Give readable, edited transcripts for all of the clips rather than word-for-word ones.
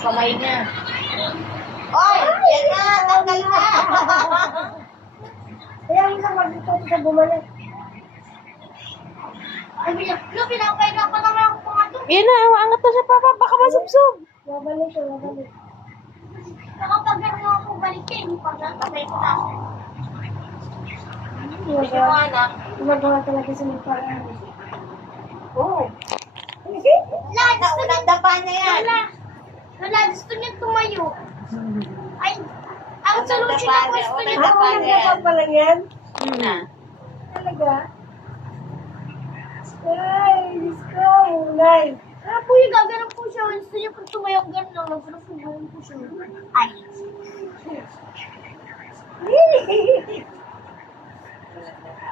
Kamay niya. Oy! Yan na! Tanggal na! Kaya ang isang magtututo sa bumalik. Ay, pinapay na pa naman ako mga ito. Yan na, angat na siya, Papa. Baka masubsob. Babalik siya, babalik. Nakapag gano'n ako balikin. Pag natapay ko na. Gumagawa talaga sa mga paraan. Oo. Unang dapa na yan. Wala, gusto niya tumayo. Ay, ang solution na gusto niya Ako nagkakap pala yan? Talaga? Ay, Diyos ko, ulay. po yung gaganon po siya. Gusto niya pag tumayo gano'n lang. Gaganon po siya. Ay.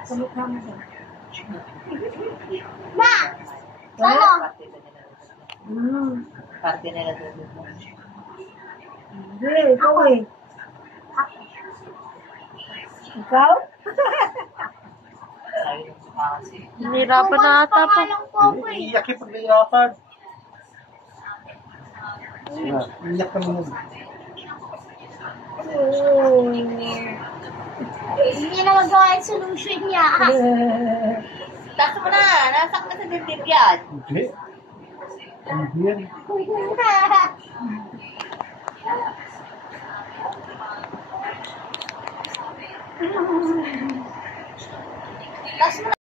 Samukha mo siya. Ma! Ano? Parte nila doon. Hindi, ikaw eh. Ikaw? Nahirapan na ata pa. Pangalang po ako eh. Iiyak yung pag-iyakan. Iiyak ka muna. Hindi na magawa yung solution niya. Taas mo na. Nasak na sa dibdib yan. Hindi. Hindi yan. Taas mo na.